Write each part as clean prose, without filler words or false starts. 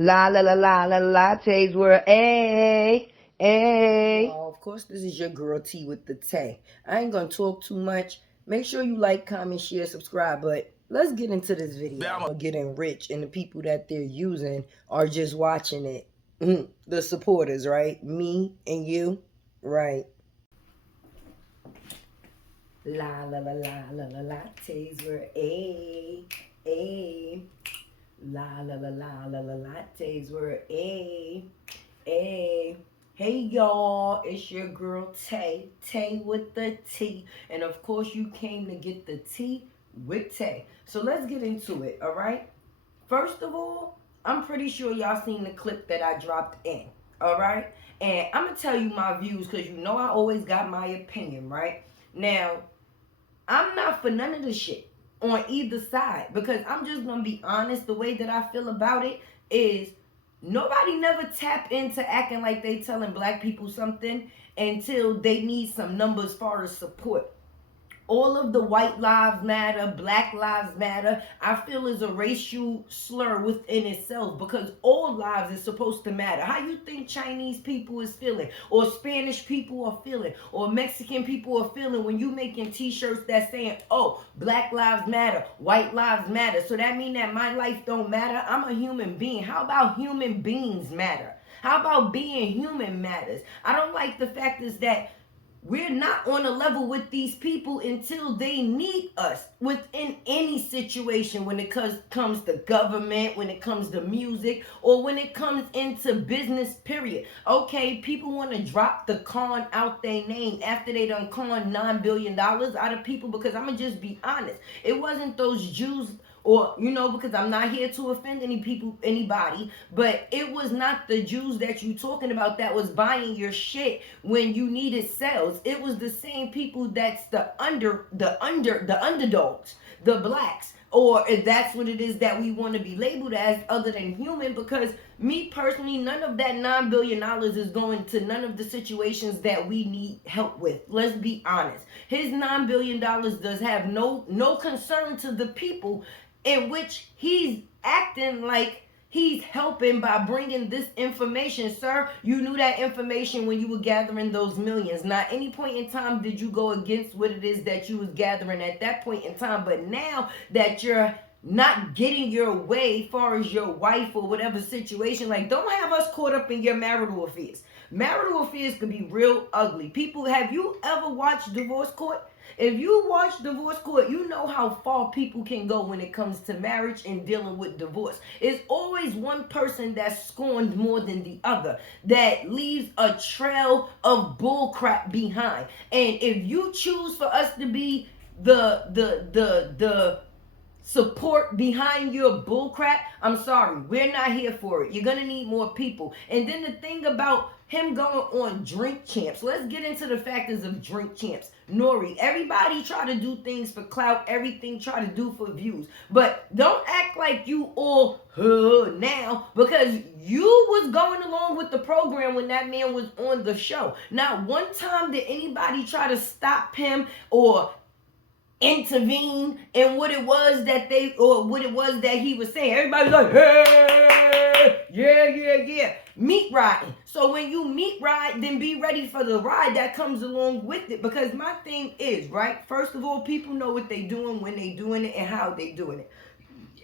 La la la la la lattes were a. Of course, this is your girl T with the Tay. I ain't gonna talk too much. Make sure you like, comment, share, subscribe. But let's get into this video. Getting rich, and the people that they're using are just watching it. The supporters, right? Me and you, right? La la la la la la lattes were a. La la la la la la lattes were a. Hey y'all, it's your girl Tay, Tay with the T, and of course you came to get the tea with Tay. So let's get into it, all right? First of all, I'm pretty sure y'all seen the clip that I dropped in, all right? And I'm gonna tell you my views because you know I always got my opinion, right? Now, I'm not for none of the shit on either side because I'm just gonna be honest. The way that I feel about it is nobody never tap into acting like they telling black people something until they need some numbers far as support. All of the white lives matter, black lives matter, I feel is a racial slur within itself because all lives is supposed to matter. How you think Chinese people is feeling, or Spanish people are feeling, or Mexican people are feeling when you making t-shirts that saying, oh, black lives matter, white lives matter. So that mean that my life don't matter? I'm a human being. How about human beings matter? How about being human matters? I don't like the fact is that we're not on a level with these people until they need us within any situation when it comes to government, when it comes to music, or when it comes into business, period. Okay, people want to drop the con out their name after they done con $9 billion out of people because I'm going to just be honest. It wasn't those Jews or because I'm not here to offend anybody, but it was not the Jews that you talking about that was buying your shit when you needed sales. It was the same people that's the underdogs, the blacks, or if that's what it is that we want to be labeled as other than human. Because me personally, none of that $9 billion is going to none of the situations that we need help with. Let's be honest. His $9 billion does have no concern to the people in which he's acting like he's helping by bringing this information. Sir, you knew that information when you were gathering those millions. Not any point in time did you go against what it is that you was gathering at that point in time. But now that you're not getting your way as far as your wife or whatever situation, like, don't have us caught up in your marital affairs. Marital affairs could be real ugly. People, have you ever watched Divorce Court? If you watch Divorce Court, you know how far people can go when it comes to marriage and dealing with divorce. It's always one person that's scorned more than the other, that leaves a trail of bullcrap behind. And if you choose for us to be the support behind your bullcrap, I'm sorry, we're not here for it. You're gonna need more people. And then the thing about him going on Drink Champs, let's get into the factors of Drink Champs. Nori, everybody try to do things for clout, everything try to do for views, but don't act like you all now, because you was going along with the program when that man was on the show. Not one time did anybody try to stop him or intervene in what it was that he was saying. Everybody's like, hey, yeah, meat riding. So when you meat ride, then be ready for the ride that comes along with it. Because my thing is, right, first of all, people know what they doing, when they doing it, and how they doing it.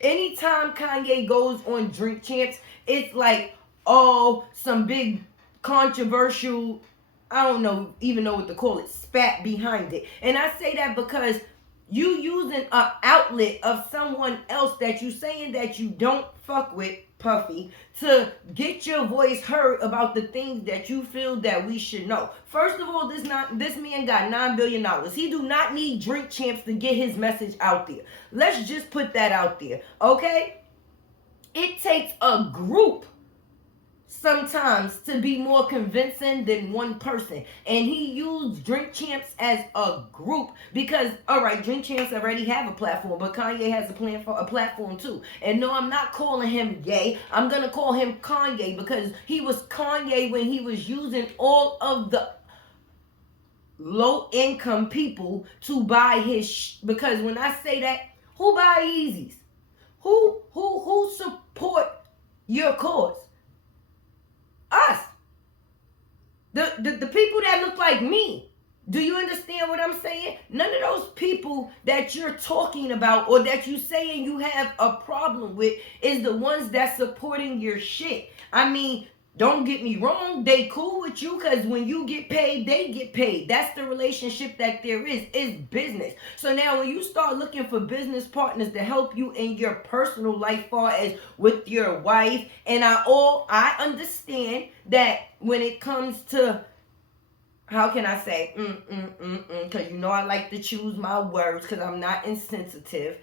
Anytime Kanye goes on Drink Champs, it's like, oh, some big controversial, I don't even know what to call it, spat behind it. And I say that because you using an outlet of someone else that you saying that you don't fuck with, Puffy, to get your voice heard about the things that you feel that we should know. First of all, this man got $9 billion. He do not need Drink Champs to get his message out there. Let's just put that out there, okay? It takes a group sometimes to be more convincing than one person, and he used Drink Champs as a group because, all right, Drink Champs already have a platform, but Kanye has a platform too. And no, I'm not calling him Ye. I'm gonna call him Kanye because he was Kanye when he was using all of the low income people to buy his because when I say that, who buy Yeezys? Who support your cause. Us. The people that look like me. Do you understand what I'm saying? None of those people that you're talking about or that you saying you have a problem with is the ones that's supporting your shit. I mean, don't get me wrong, they cool with you because when you get paid, they get paid. That's the relationship that there is. It's business. So now when you start looking for business partners to help you in your personal life, far as with your wife, and I understand that when it comes to, how can I say, because you know I like to choose my words because I'm not insensitive.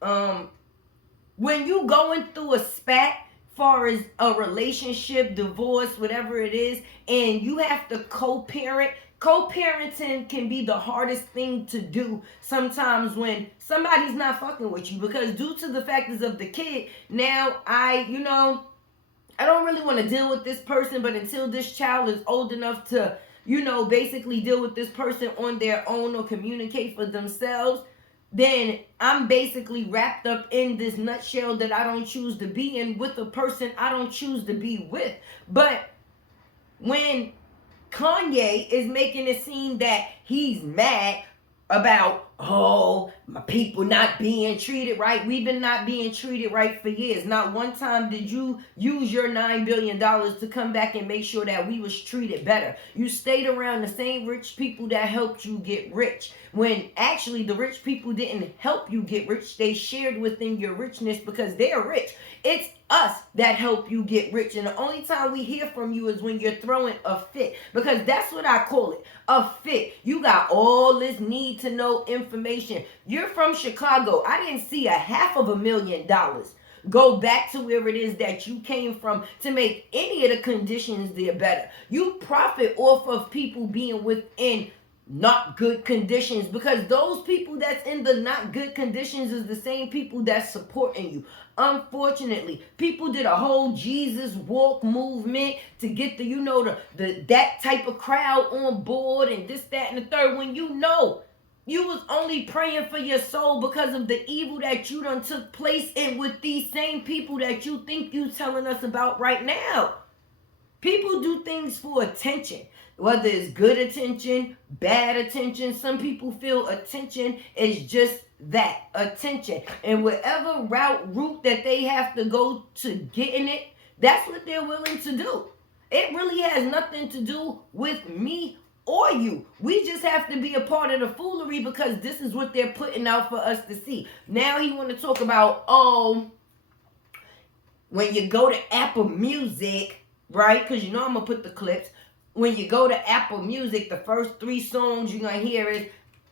When you going through a spat, far as a relationship, divorce, whatever it is, and you have to co-parent, co-parenting can be the hardest thing to do sometimes when somebody's not fucking with you, because due to the factors of the kid, now I don't really want to deal with this person, but until this child is old enough to, basically deal with this person on their own or communicate for themselves, then I'm basically wrapped up in this nutshell that I don't choose to be in with a person I don't choose to be with. But when Kanye is making it seem that he's mad about, oh, my people not being treated right. We've been not being treated right for years. Not one time did you use your $9 billion to come back and make sure that we was treated better. You stayed around the same rich people that helped you get rich, when actually the rich people didn't help you get rich. They shared within your richness because they're rich. It's us that help you get rich, and the only time we hear from you is when you're throwing a fit, because that's what I call it, a fit. You got all this need to know information. You're from Chicago. I didn't see $500,000 go back to where it is that you came from to make any of the conditions there better. You profit off of people being within not good conditions, because those people that's in the not good conditions is the same people that's supporting you. Unfortunately, people did a whole Jesus walk movement to get the that type of crowd on board and this, that, and the third, when you was only praying for your soul because of the evil that you done took place in with these same people that you think you telling us about right now. People do things for attention, whether it's good attention, bad attention. Some people feel attention is just that, attention. And whatever route that they have to go to getting it, that's what they're willing to do. It really has nothing to do with me or you. We just have to be a part of the foolery because this is what they're putting out for us to see. Now he want to talk about, when you go to Apple Music, right? Because I'm going to put the clips. When you go to Apple Music, the first 3 songs you're going to hear is,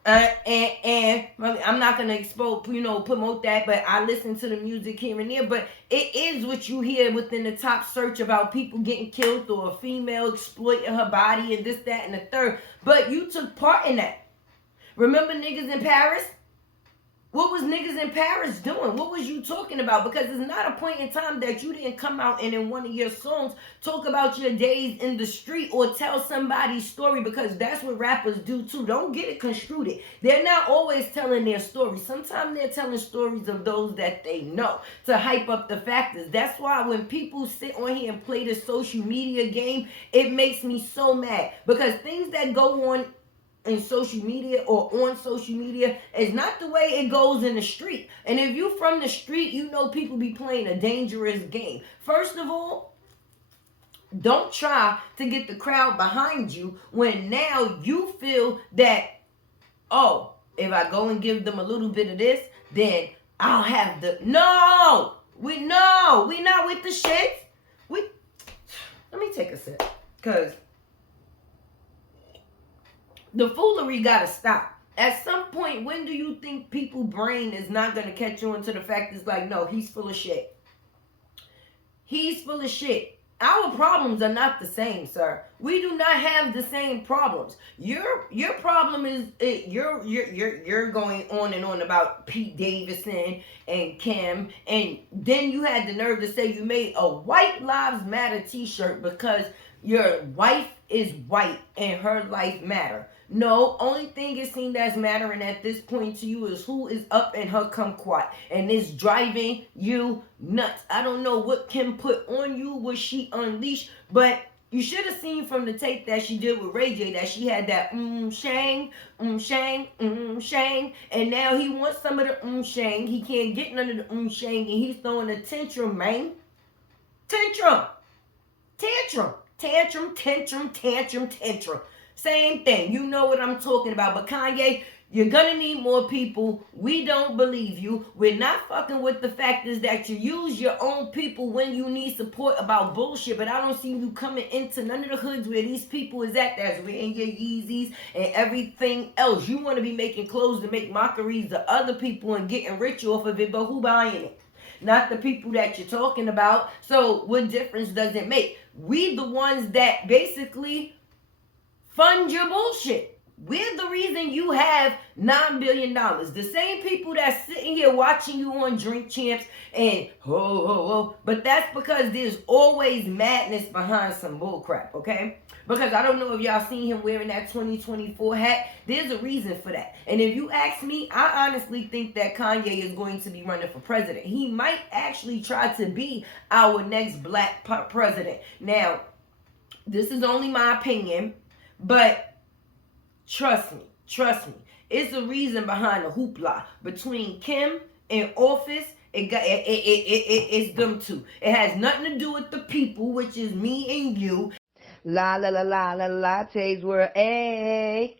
and I'm not going to promote that, but I listen to the music here and there. But it is what you hear within the top search about people getting killed or a female exploiting her body and this, that, and the third. But you took part in that. Remember niggas in Paris? What was niggas in Paris doing? What was you talking about? Because it's not a point in time that you didn't come out and in one of your songs talk about your days in the street or tell somebody's story, because that's what rappers do too. Don't get it construed. They're not always telling their story. Sometimes they're telling stories of those that they know to hype up the factors. That's why when people sit on here and play the social media game, it makes me so mad, because things that go on in social media or on social media is not the way it goes in the street. And if you from the street, people be playing a dangerous game. First of all, don't try to get the crowd behind you when now you feel that, oh, if I go and give them a little bit of this, then I'll have we not with the shit. Let me take a sip, because the foolery gotta stop. At some point, when do you think people's brain is not gonna catch on to the fact it's like, no, he's full of shit. He's full of shit. Our problems are not the same, sir. We do not have the same problems. Your problem is you're going on and on about Pete Davidson and Kim, and then you had the nerve to say you made a White Lives Matter t-shirt because your wife is white and her life matter. No, only thing it seems that's mattering at this point to you is who is up in her kumquat, and it's driving you nuts. I don't know what Kim put on you, what she unleashed, but you should have seen from the tape that she did with Ray J that she had that shang, shang, shang, and now he wants some of the shang. He can't get none of the shang, and he's throwing a tantrum, man. Tantrum, tantrum. Same thing. You know what I'm talking about. But Kanye, you're gonna need more people. We don't believe you. We're not fucking with the fact is that you use your own people when you need support about bullshit. But I don't see you coming into none of the hoods where these people is at that's wearing your Yeezys and everything else. You want to be making clothes to make mockeries of other people and getting rich off of it, but who buying it? Not the people that you're talking about. So what difference does it make? We the ones that basically fund your bullshit. We're the reason you have $9 billion. The same people that's sitting here watching you on Drink Champs and but that's because there's always madness behind some bullcrap, okay? Because I don't know if y'all seen him wearing that 2024 hat. There's a reason for that. And if you ask me, I honestly think that Kanye is going to be running for president. He might actually try to be our next black president. Now, this is only my opinion. But trust me, it's a reason behind the hoopla between Kim and Office. It's them two. It has nothing to do with the people, which is me and you. La la la la la lattes were a.